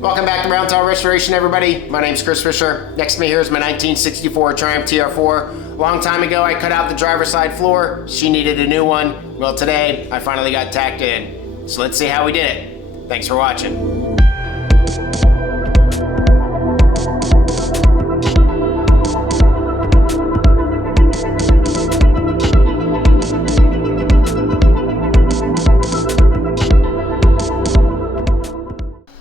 Welcome back to Roundtail Restoration, everybody. My name's Chris Fisher. Next to me here is my 1964 Triumph TR4. Long time ago, I cut out the driver's side floor. She needed a new one. Well, today, I finally got tacked in. So let's see how we did it. Thanks for watching.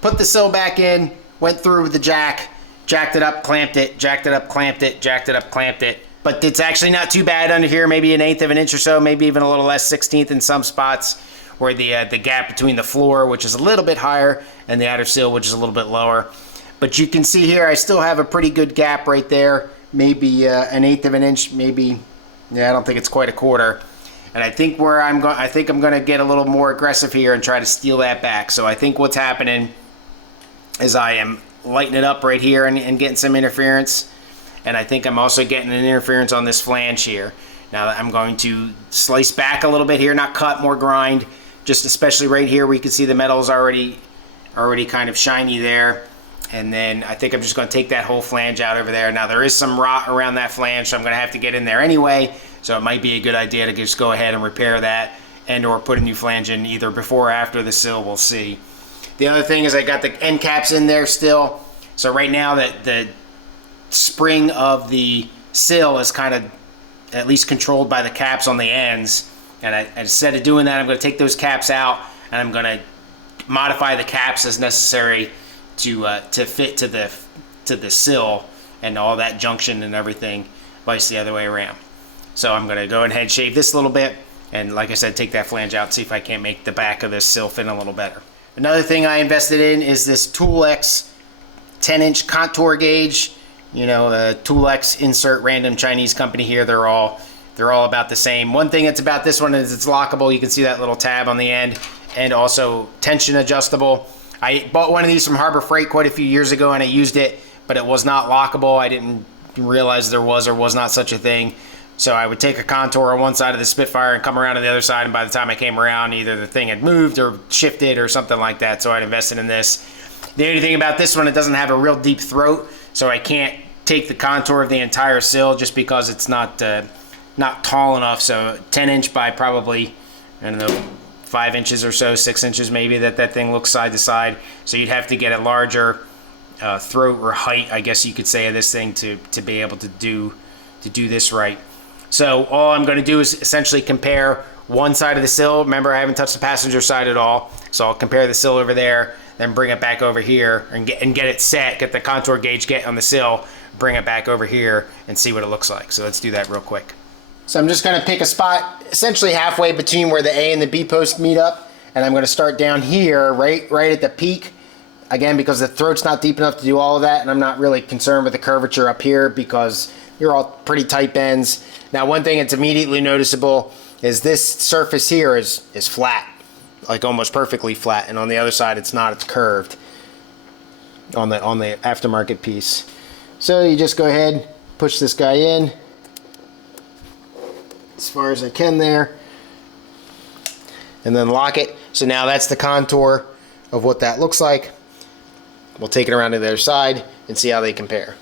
Put the sill back in, went through with the jack, jacked it up, clamped it, jacked it up, clamped it, jacked it up, clamped it. But it's actually not too bad under here, maybe 1/8 of an inch or so, maybe even a little less, 1/16 in some spots, where the gap between the floor, which is a little bit higher, and the outer sill, which is a little bit lower. But you can see here, I still have a pretty good gap right there, maybe 1/8 of an inch, maybe, yeah, I don't think it's quite 1/4. And I think I think I'm gonna get a little more aggressive here and try to steal that back. So I think what's happening is I am lightening it up right here and getting some interference. And I think I'm also getting an interference on this flange here. Now I'm going to slice back a little bit here, not cut, more grind. Just especially right here where you can see the metal is already kind of shiny there. And then I think I'm just gonna take that whole flange out over there. Now there is some rot around that flange, so I'm gonna have to get in there anyway. So it might be a good idea to just go ahead and repair that and or put a new flange in either before or after the sill, we'll see. The other thing is I got the end caps in there still. So right now the spring of the sill is kind of at least controlled by the caps on the ends. And instead of doing that, I'm going to take those caps out and I'm going to modify the caps as necessary to fit to the sill and all that junction and everything, vice the other way around. So I'm going to go ahead and shave this a little bit. And like I said, take that flange out, see if I can't make the back of this sill fit a little better. Another thing I invested in is this Tool-X 10-inch contour gauge. You know, Tool-X insert random Chinese company here. They're all about the same. One thing that's about this one is it's lockable. You can see that little tab on the end, and also tension adjustable. I bought one of these from Harbor Freight quite a few years ago and I used it, but it was not lockable. I didn't realize there was or was not such a thing. So I would take a contour on one side of the Spitfire and come around to the other side, and by the time I came around, either the thing had moved or shifted or something like that, so I'd invested in this. The only thing about this one, it doesn't have a real deep throat, so I can't take the contour of the entire sill just because it's not tall enough. So 10-inch by probably, I don't know, 5 inches or so, 6 inches maybe, that thing looks side to side. So you'd have to get a larger throat or height, I guess you could say, of this thing to be able to do this right. So all I'm going to do is essentially compare one side of the sill. Remember, I haven't touched the passenger side at all. So I'll compare the sill over there, then bring it back over here and get it set, get the contour gauge get on the sill, bring it back over here and see what it looks like. So let's do that real quick. So I'm just going to pick a spot essentially halfway between where the A and the B post meet up. And I'm going to start down here, right at the peak. Again, because the throat's not deep enough to do all of that. And I'm not really concerned with the curvature up here because you're all pretty tight bends. Now, one thing that's immediately noticeable is this surface here is flat, like almost perfectly flat, and on the other side it's not, it's curved on the aftermarket piece. So you just go ahead, push this guy in as far as I can there, and then lock it. So now that's the contour of what that looks like. We'll take it around to the other side and see how they compare.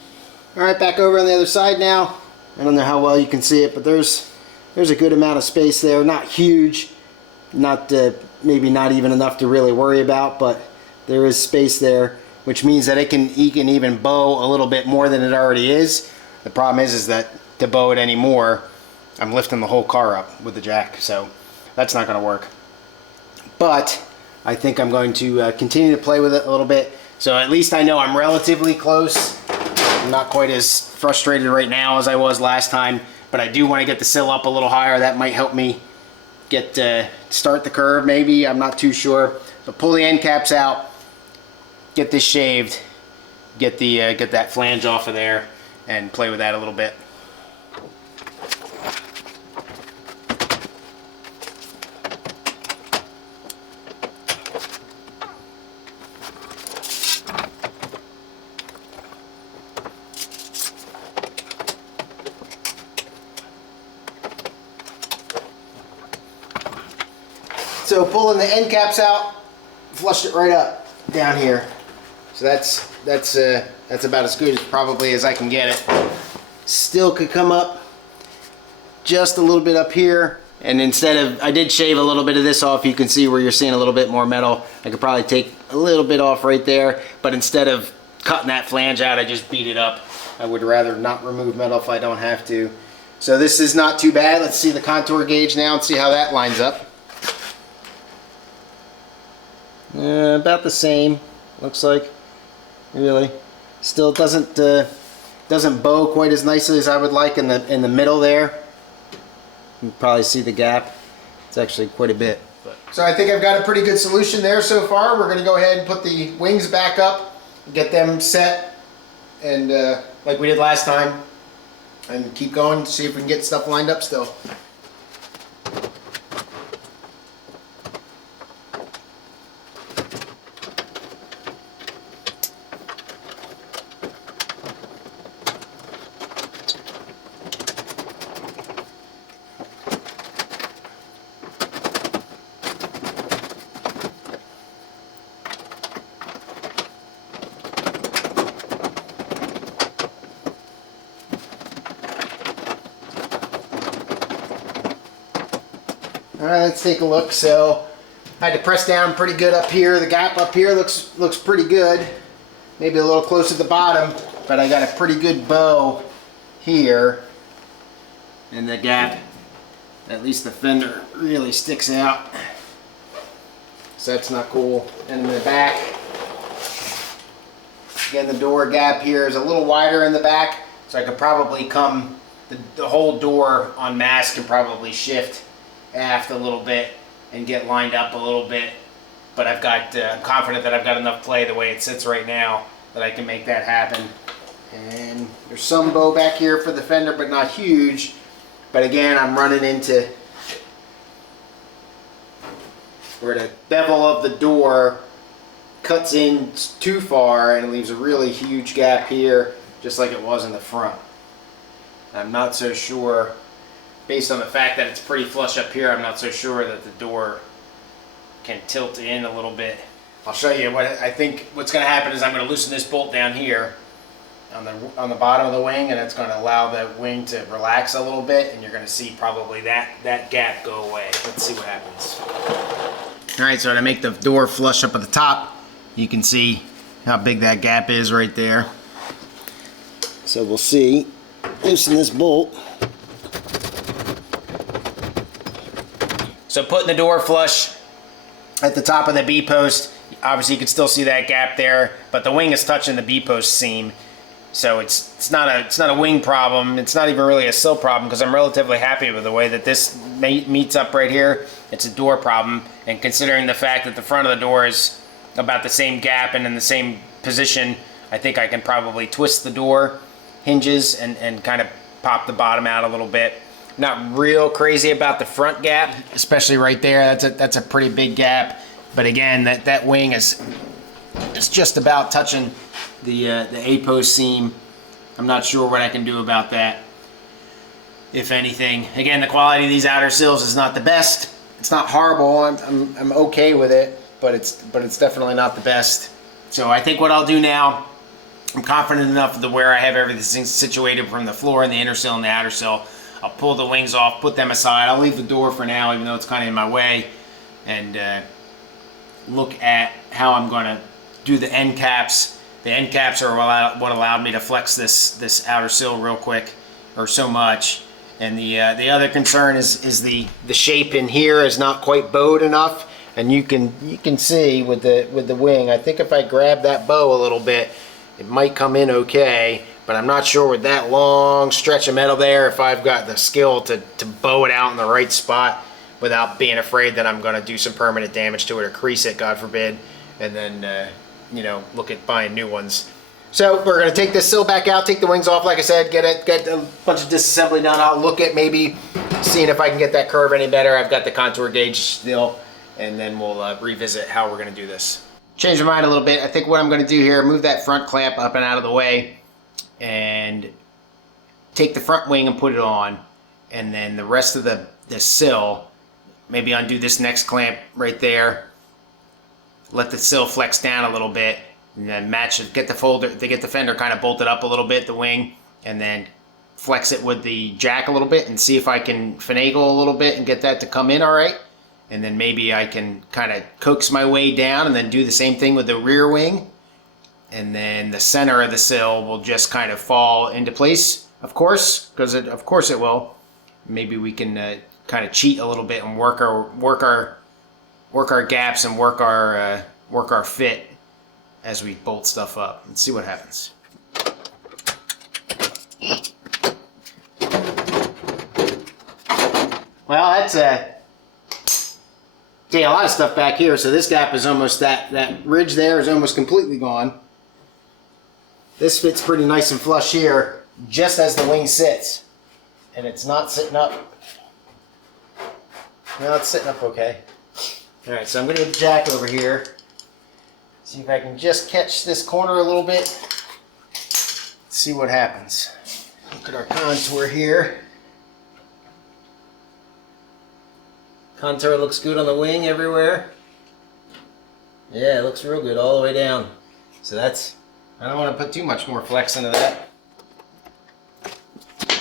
All right, back over on the other side now. I don't know how well you can see it, but there's a good amount of space there. Not huge, not maybe not even enough to really worry about, but there is space there, which means that he can even bow a little bit more than it already is. The problem is that to bow it anymore, I'm lifting the whole car up with the jack, so that's not going to work. But I think I'm going to continue to play with it a little bit, so at least I know I'm relatively close. I'm not quite as frustrated right now as I was last time, but I do want to get the sill up a little higher. That might help me start the curve maybe, I'm not too sure. But pull the end caps out, get this shaved, get that flange off of there and play with that a little bit. So pulling the end caps out, flushed it right up down here. So that's about as good as probably as I can get it. Still could come up just a little bit up here, and instead of, I did shave a little bit of this off, you can see where you're seeing a little bit more metal. I could probably take a little bit off right there, but instead of cutting that flange out, I just beat it up. I would rather not remove metal if I don't have to. So this is not too bad. Let's see the contour gauge now and see how that lines up. About the same, looks like. Really, still doesn't bow quite as nicely as I would like in the middle there. You can probably see the gap. It's actually quite a bit. So I think I've got a pretty good solution there so far. We're going to go ahead and put the wings back up, get them set, and like we did last time, and keep going to see if we can get stuff lined up still. Alright, let's take a look. So I had to press down pretty good up here. The gap up here looks pretty good. Maybe a little close at the bottom, but I got a pretty good bow here. And the gap, at least the fender, really sticks out. So that's not cool. And in the back, again, the door gap here is a little wider in the back, so I could probably come, the whole door on mass can probably shift aft a little bit and get lined up a little bit, but I'm confident that I've got enough play the way it sits right now that I can make that happen. And there's some bow back here for the fender, but not huge. But again, I'm running into where the bevel of the door cuts in too far and leaves a really huge gap here, just like it was in the front. I'm not so sure, based on the fact that it's pretty flush up here, I'm not so sure that the door can tilt in a little bit. I'll show you what I think. What's going to happen is I'm going to loosen this bolt down here on the bottom of the wing, and it's going to allow the wing to relax a little bit, and you're going to see probably that gap go away. Let's see what happens. Alright, so to make the door flush up at the top, you can see how big that gap is right there. So we'll see. Loosen this bolt. So putting the door flush at the top of the B-post, obviously you can still see that gap there, but the wing is touching the B-post seam. So it's not a wing problem. It's not even really a sill problem, because I'm relatively happy with the way that this meets up right here. It's a door problem, and considering the fact that the front of the door is about the same gap and in the same position, I think I can probably twist the door hinges and kind of pop the bottom out a little bit. Not real crazy about the front gap, especially right there. That's a pretty big gap. But again, that wing is just about touching the A-post seam. I'm not sure what I can do about that, if anything. Again, the quality of these outer sills is not the best. It's not horrible. I'm okay with it, but it's definitely not the best. So I think what I'll do now, I'm confident enough of where I have everything situated from the floor and the inner sill and the outer sill. I'll pull the wings off, put them aside. I'll leave the door for now, even though it's kind of in my way, and look at how I'm going to do the end caps. The end caps are what allowed me to flex this outer sill real quick, or so much. And the other concern is the shape in here is not quite bowed enough, and you can see with the wing. I think if I grab that bow a little bit, it might come in okay. But I'm not sure with that long stretch of metal there if I've got the skill to bow it out in the right spot without being afraid that I'm going to do some permanent damage to it or crease it, God forbid, and then you know, look at buying new ones. So we're going to take this sill back out, take the wings off, like I said, get a bunch of disassembly done. I'll look at maybe seeing if I can get that curve any better. I've got the contour gauge still, and then we'll revisit how we're going to do this. Change my mind a little bit. I think what I'm going to do here, move that front clamp up and out of the way, and take the front wing and put it on, and then the rest of the sill, maybe undo this next clamp right there, let the sill flex down a little bit, and then match it, get the fender kind of bolted up a little bit, the wing, and then flex it with the jack a little bit and see if I can finagle a little bit and get that to come in all right. And then maybe I can kind of coax my way down and then do the same thing with the rear wing. And then the center of the sill will just kind of fall into place, of course, because of course it will. Maybe we can kind of cheat a little bit and work our gaps and work our fit as we bolt stuff up. Let's see what happens. Well, that's a lot of stuff back here. So this gap is almost, that ridge there is almost completely gone. This fits pretty nice and flush here, just as the wing sits. And it's not sitting up. No, it's sitting up okay. All right, so I'm gonna get the jack over here. See if I can just catch this corner a little bit. See what happens. Look at our contour here. Contour looks good on the wing everywhere. Yeah, it looks real good all the way down. So that's, I don't want to put too much more flex into that.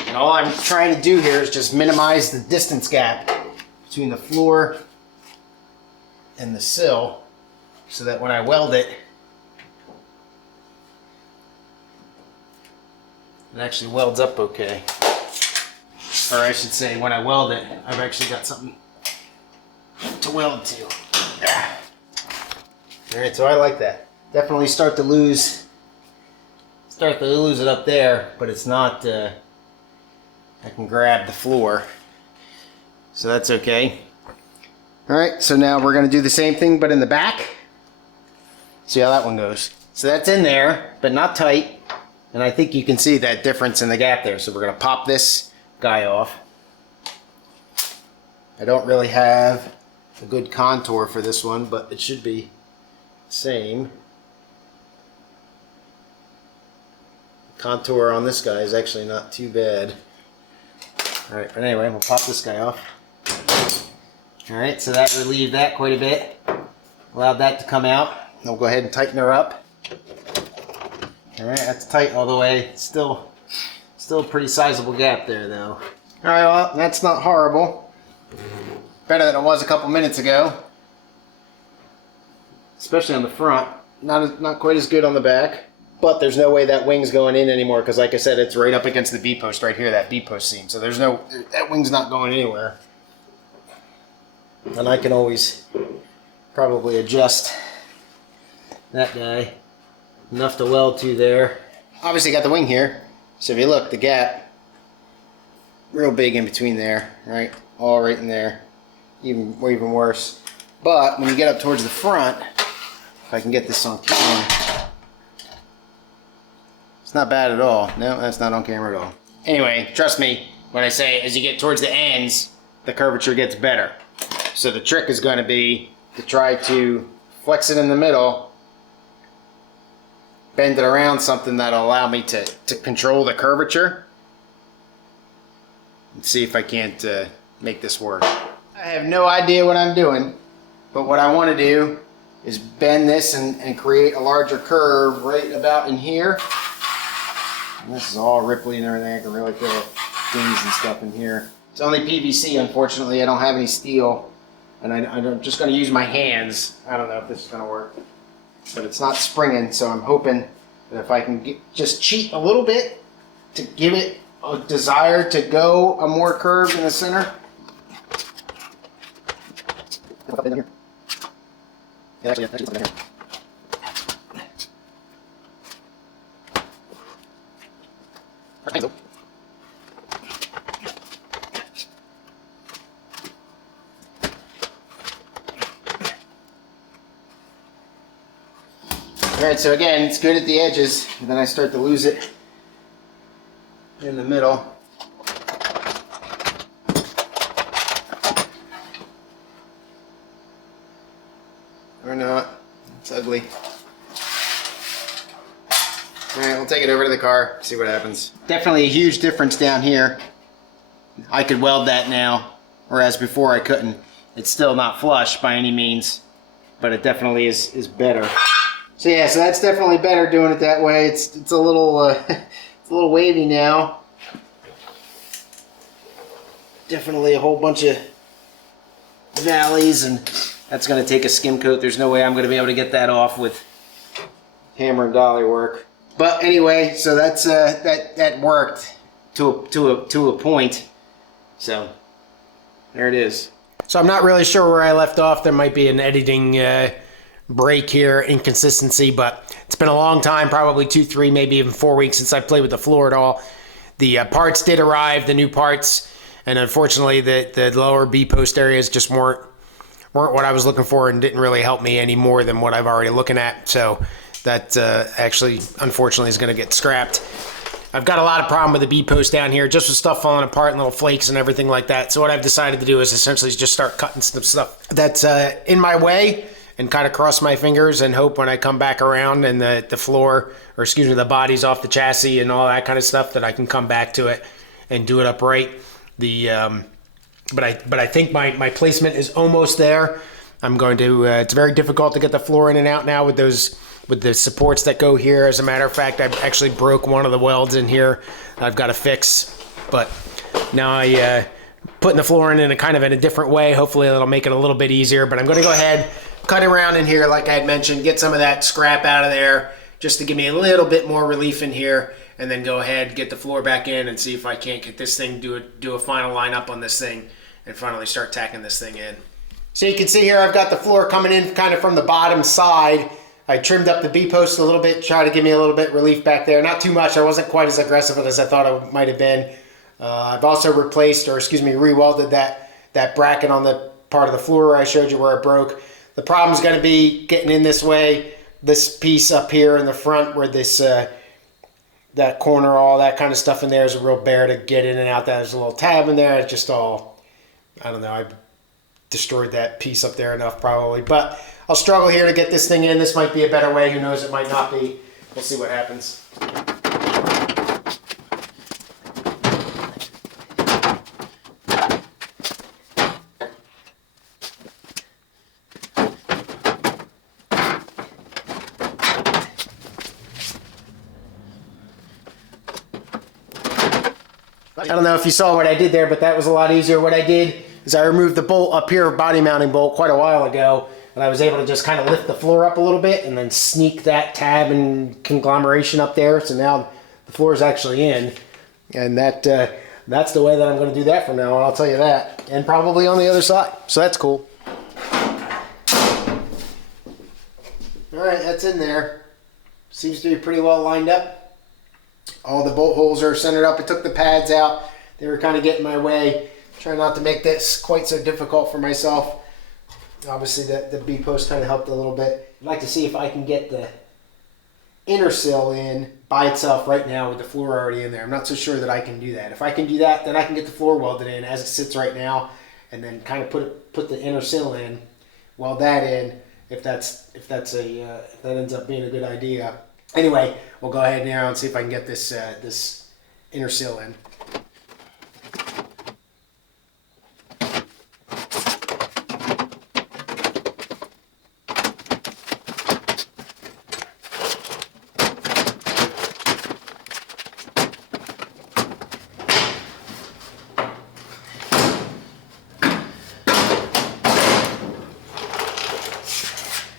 And all I'm trying to do here is just minimize the distance gap between the floor and the sill so that when I weld it, it actually welds up okay. Or I should say, when I weld it, I've actually got something to weld to. Alright, so I like that. Definitely start to lose it up there, but it's not, I can grab the floor. So that's okay. Alright, so now we're going to do the same thing but in the back. See how that one goes. So that's in there, but not tight. And I think you can see that difference in the gap there. So we're going to pop this guy off. I don't really have a good contour for this one, but it should be the same. The contour on this guy is actually not too bad. Alright, but anyway, we'll pop this guy off. Alright, so that relieved that quite a bit. Allowed that to come out. And we'll go ahead and tighten her up. Alright, that's tight all the way. Still a pretty sizable gap there though. Alright, well, that's not horrible. Better than it was a couple minutes ago. Especially on the front. Not quite as good on the back. But there's no way that wing's going in anymore because like I said, it's right up against the B-post right here, that B-post seam. So there's no, that wing's not going anywhere. And I can always probably adjust that guy enough to weld to there. Obviously got the wing here. So if you look, the gap, real big in between there, right? All right in there. Even worse. But when you get up towards the front, if I can get this on camera, it's not bad at all. No, that's not on camera at all. Anyway, trust me when I say as you get towards the ends, the curvature gets better. So the trick is going to be to try to flex it in the middle, bend it around something that'll allow me to control the curvature, and see if I can't make this work. I have no idea what I'm doing, but what I want to do is bend this and create a larger curve right about in here. And this is all ripply and everything. I can really feel dings and stuff in here. It's only PVC, unfortunately. I don't have any steel. And I'm just going to use my hands. I don't know if this is going to work. But it's not springing, so I'm hoping that if I can just cheat a little bit to give it a desire to go a more curved in the center. Alright, so again, it's good at the edges, and then I start to lose it in the middle. Or not. It's ugly. Alright, we'll take it over to the car, see what happens. Definitely a huge difference down here. I could weld that now, whereas before I couldn't. It's still not flush by any means, but it definitely is better. So So yeah, so that's definitely better doing it that way. It's a little it's a little wavy now. Definitely a whole bunch of valleys, and that's going to take a skim coat. There's no way I'm going to be able to get that off with hammer and dolly work. But anyway, so that's that worked to a point. So there it is. So I'm not really sure where I left off. There might be an editing break here, inconsistency, but it's been a long time, probably 2, 3, maybe even 4 weeks since I played with the floor at all. The parts did arrive, the new parts, and unfortunately the lower B-post areas just weren't what I was looking for and didn't really help me any more than what I've already looking at. So that actually, unfortunately, is going to get scrapped. I've got a lot of problem with the B-post down here, just with stuff falling apart and little flakes and everything like that. So what I've decided to do is essentially just start cutting some stuff that's in my way and kind of cross my fingers and hope when I come back around and the floor, or excuse me, the body's off the chassis and all that kind of stuff, that I can come back to it and do it upright. But I think my placement is almost there. I'm going to, it's very difficult to get the floor in and out now with the supports that go here. As a matter of fact, I actually broke one of the welds in here I've got to fix. But now I putting the floor in a kind of in a different way. Hopefully it'll make it a little bit easier. But I'm going to go ahead, cut around in here like I had mentioned, get some of that scrap out of there just to give me a little bit more relief in here, and then go ahead, get the floor back in and see if I can't get this thing, do a final lineup on this thing and finally start tacking this thing in. So you can see here I've got the floor coming in kind of from the bottom side. I trimmed up the B-post a little bit, try to give me a little bit relief back there. Not too much. I wasn't quite as aggressive as I thought I might have been. I've also replaced, or excuse me, re-welded that bracket on the part of the floor where I showed you where it broke. The problem is going to be getting in this way. This piece up here in the front where this that corner, all that kind of stuff in there is a real bear to get in and out. There's a little tab in there. It's just all, I don't know, I destroyed that piece up there enough probably. But I'll struggle here to get this thing in. This might be a better way. Who knows? It might not be. We'll see what happens. I don't know if you saw what I did there, but that was a lot easier. What I did is I removed the bolt up here, body mounting bolt, quite a while ago, and I was able to just kind of lift the floor up a little bit and then sneak that tab and conglomeration up there. So now the floor is actually in, and that's the way that I'm going to do that from now on, I'll tell you that. And probably on the other side. So that's cool. All right, that's in there. Seems to be pretty well lined up. All the bolt holes are centered up. I took the pads out. They were kind of getting my way. Trying not to make this quite so difficult for myself. Obviously the B-post kind of helped a little bit. I'd like to see if I can get the inner sill in by itself right now with the floor already in there. I'm not so sure that I can do that. If I can do that, then I can get the floor welded in as it sits right now, and then kind of put the inner sill in, weld that in, if that ends up being a good idea. Anyway, we'll go ahead now and see if I can get this this inner sill in.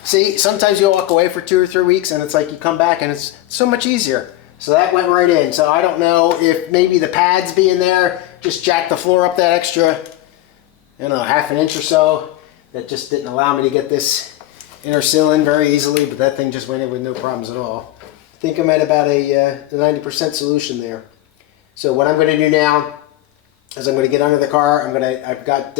See, sometimes you'll walk away for 2 or 3 weeks and it's like you come back and it's so much easier. So that went right in. So I don't know if maybe the pads being there just jacked the floor up that extra, I don't know, half an inch or so. That just didn't allow me to get this inner sill in very easily, but that thing just went in with no problems at all. I think I'm at about a 90% solution there. So what I'm going to do now is I'm going to get under the car. I've got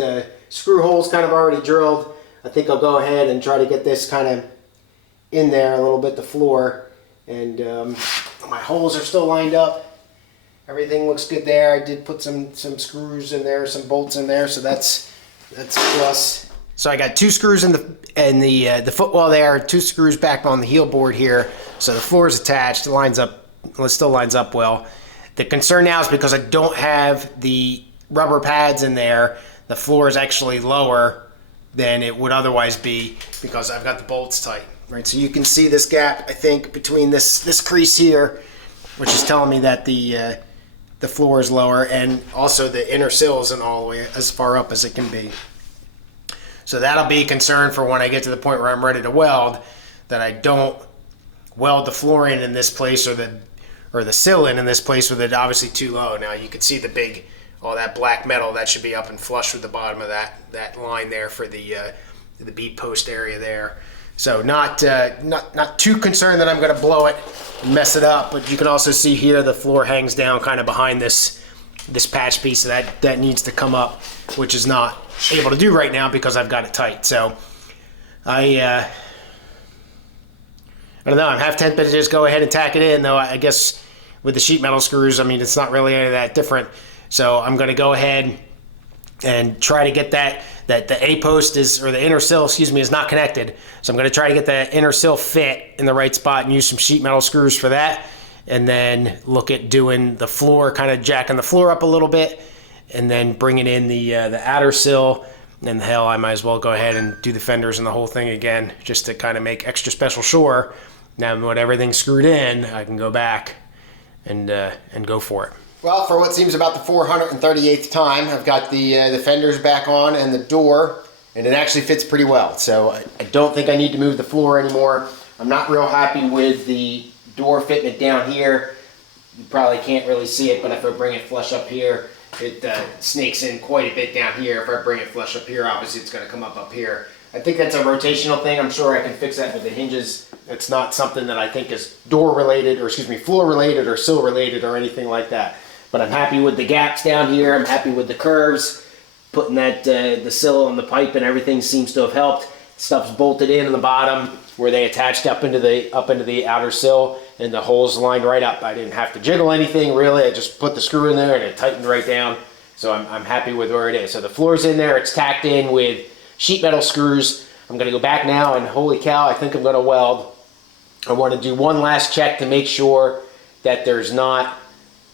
screw holes kind of already drilled. I think I'll go ahead and try to get this kind of in there a little bit, the floor, and my holes are still lined up. Everything looks good there. I did put some screws in there, some bolts in there, so that's a plus. So I got 2 screws in the footwell there, 2 screws back on the heel board here, so the floor is attached. It still lines up well. The concern now is because I don't have the rubber pads in there, the floor is actually lower than it would otherwise be because I've got the bolts tight. right? So you can see this gap, I think, between this crease here, which is telling me that the floor is lower, and also the inner sill isn't all the way as far up as it can be. So that'll be a concern for when I get to the point where I'm ready to weld, that I don't weld the floor in this place or the sill in this place with it obviously too low. Now you can see the big, all that black metal, that should be up and flush with the bottom of that line there for the bead post area there. So not too concerned that I'm going to blow it and mess it up, but you can also see here the floor hangs down kind of behind this patch piece, so that needs to come up, which is not able to do right now because I've got it tight. So I don't know, I'm half tempted to just go ahead and tack it in, though I guess with the sheet metal screws, I mean, it's not really any of that different. So I'm going to go ahead and try to get that the A post is, or the inner sill, excuse me, is not connected. So I'm going to try to get the inner sill fit in the right spot and use some sheet metal screws for that. And then look at doing the floor, kind of jacking the floor up a little bit, and then bringing in the outer sill. And hell, I might as well go ahead and do the fenders and the whole thing again, just to kind of make extra special sure. Now when everything's screwed in, I can go back and go for it. Well, for what seems about the 438th time, I've got the fenders back on and the door, and it actually fits pretty well. So I don't think I need to move the floor anymore. I'm not real happy with the door fitment down here. You probably can't really see it, but if I bring it flush up here, it snakes in quite a bit down here. If I bring it flush up here, obviously it's going to come up here. I think that's a rotational thing. I'm sure I can fix that with the hinges. It's not something that I think is door related, or excuse me, floor related or sill related or anything like that. But I'm happy with the gaps down here. I'm happy with the curves. Putting that the sill and the pipe and everything seems to have helped. Stuff's bolted in the bottom where they attached up into the outer sill, and the holes lined right up. I didn't have to jiggle anything really. I just put the screw in there and it tightened right down. So I'm happy with where it is. So the floor's in there. It's tacked in with sheet metal screws. I'm going to go back now, and holy cow, I think I'm going to weld. I want to do one last check to make sure that there's not,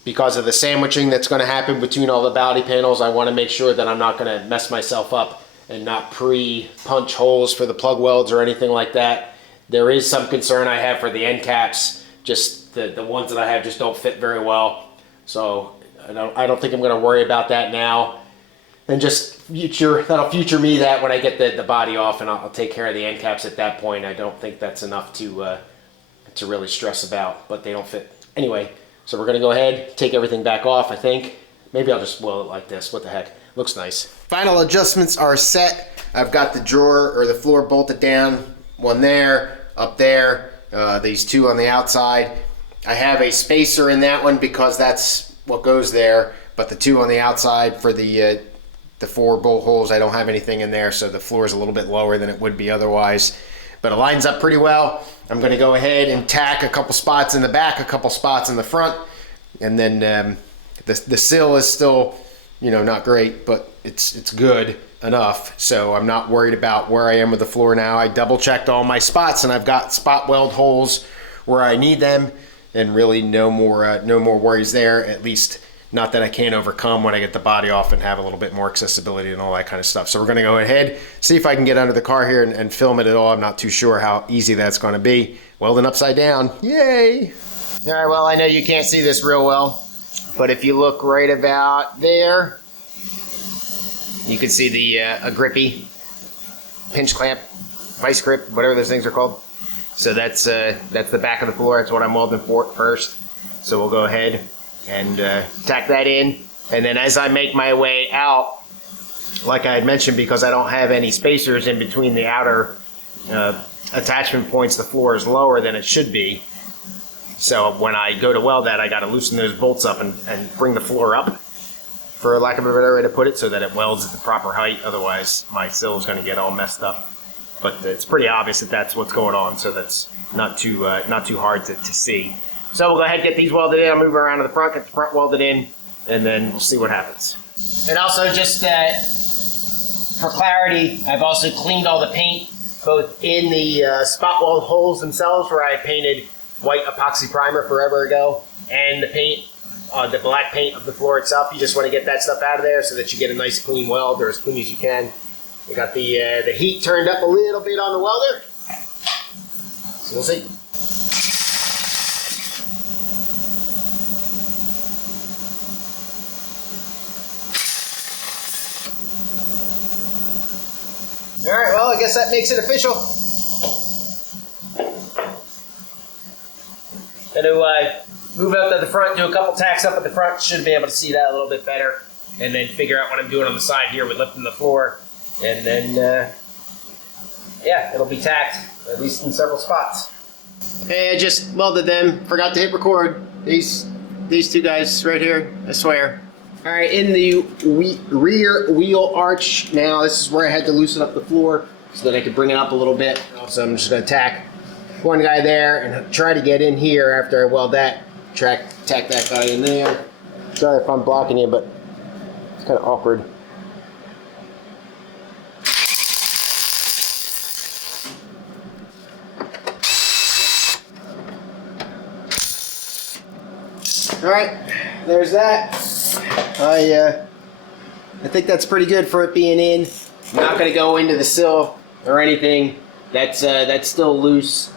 because of the sandwiching that's going to happen between all the body panels, I want to make sure that I'm not going to mess myself up and not pre-punch holes for the plug welds or anything like that. There is some concern I have for the end caps. Just the ones that I have just don't fit very well. So I don't think I'm going to worry about that now. And just that'll future me that when I get the body off, and I'll take care of the end caps at that point. I don't think that's enough to really stress about, but they don't fit. Anyway, so we're going to go ahead, take everything back off, I think. Maybe I'll just weld it like this. What the heck? Looks nice. Final adjustments are set. I've got the drawer or the floor bolted down. One there, up there, these two on the outside. I have a spacer in that one because that's what goes there, but the two on the outside for the 4 bolt holes, I don't have anything in there, so the floor is a little bit lower than it would be otherwise. But it lines up pretty well. I'm going to go ahead and tack a couple spots in the back, a couple spots in the front, and then the sill is still, not great, but it's good enough. So I'm not worried about where I am with the floor now. I double checked all my spots, and I've got spot weld holes where I need them, and really no more worries there. At least not that I can't overcome when I get the body off and have a little bit more accessibility and all that kind of stuff. So we're going to go ahead, see if I can get under the car here and film it at all. I'm not too sure how easy that's going to be. Welding upside down. Yay! All right, well, I know you can't see this real well, but if you look right about there, you can see the a grippy pinch clamp, vice grip, whatever those things are called. So that's the back of the floor. That's what I'm welding for first. So we'll go ahead and tack that in, and then as I make my way out, like I had mentioned, because I don't have any spacers in between the outer attachment points, the floor is lower than it should be. So when I go to weld that, I got to loosen those bolts up and bring the floor up, for lack of a better way to put it, so that it welds at the proper height. Otherwise my sill is going to get all messed up. But it's pretty obvious that that's what's going on, so that's not too hard to see. So we'll go ahead and get these welded in. I'll move around to the front, get the front welded in, and then we'll see what happens. And also, just for clarity, I've also cleaned all the paint, both in the spot weld holes themselves, where I painted white epoxy primer forever ago, and the paint, the black paint of the floor itself. You just want to get that stuff out of there so that you get a nice clean weld, or as clean as you can. We got the heat turned up a little bit on the welder. We'll see. All right, well, I guess that makes it official. Gonna move out to the front, do a couple tacks up at the front. Should be able to see that a little bit better. And then figure out what I'm doing on the side here with lifting the floor. And then, yeah, it'll be tacked, at least in several spots. Hey, I just welded them. Forgot to hit record. These two guys right here, I swear. All right, in the rear wheel arch now, this is where I had to loosen up the floor so that I could bring it up a little bit. So I'm just gonna tack one guy there and try to get in here after I weld that. Tack that guy in there. Sorry if I'm blocking you, but it's kind of awkward. All right, there's that. I think that's pretty good for it being in. I'm not going to go into the sill or anything. That's still loose,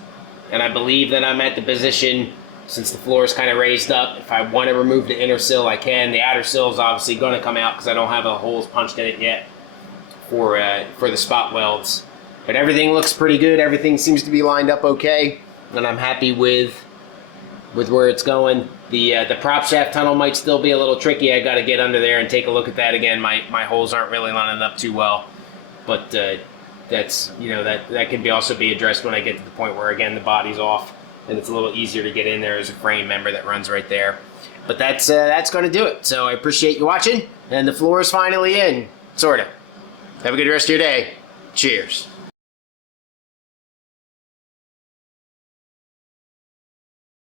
and I believe that I'm at the position, since the floor is kind of raised up. If I want to remove the inner sill, I can. The outer sill is obviously going to come out because I don't have the holes punched in it yet for the spot welds. But everything looks pretty good. Everything seems to be lined up okay, and I'm happy with where it's going. The prop shaft tunnel might still be a little tricky. I got to get under there and take a look at that again. My holes aren't really lining up too well, but that's, you know, that can also be addressed when I get to the point where, again, the body's off and it's a little easier to get in there. There's a frame member that runs right there. But that's going to do it. So I appreciate you watching, and the floor is finally in, sort of. Have a good rest of your day. Cheers.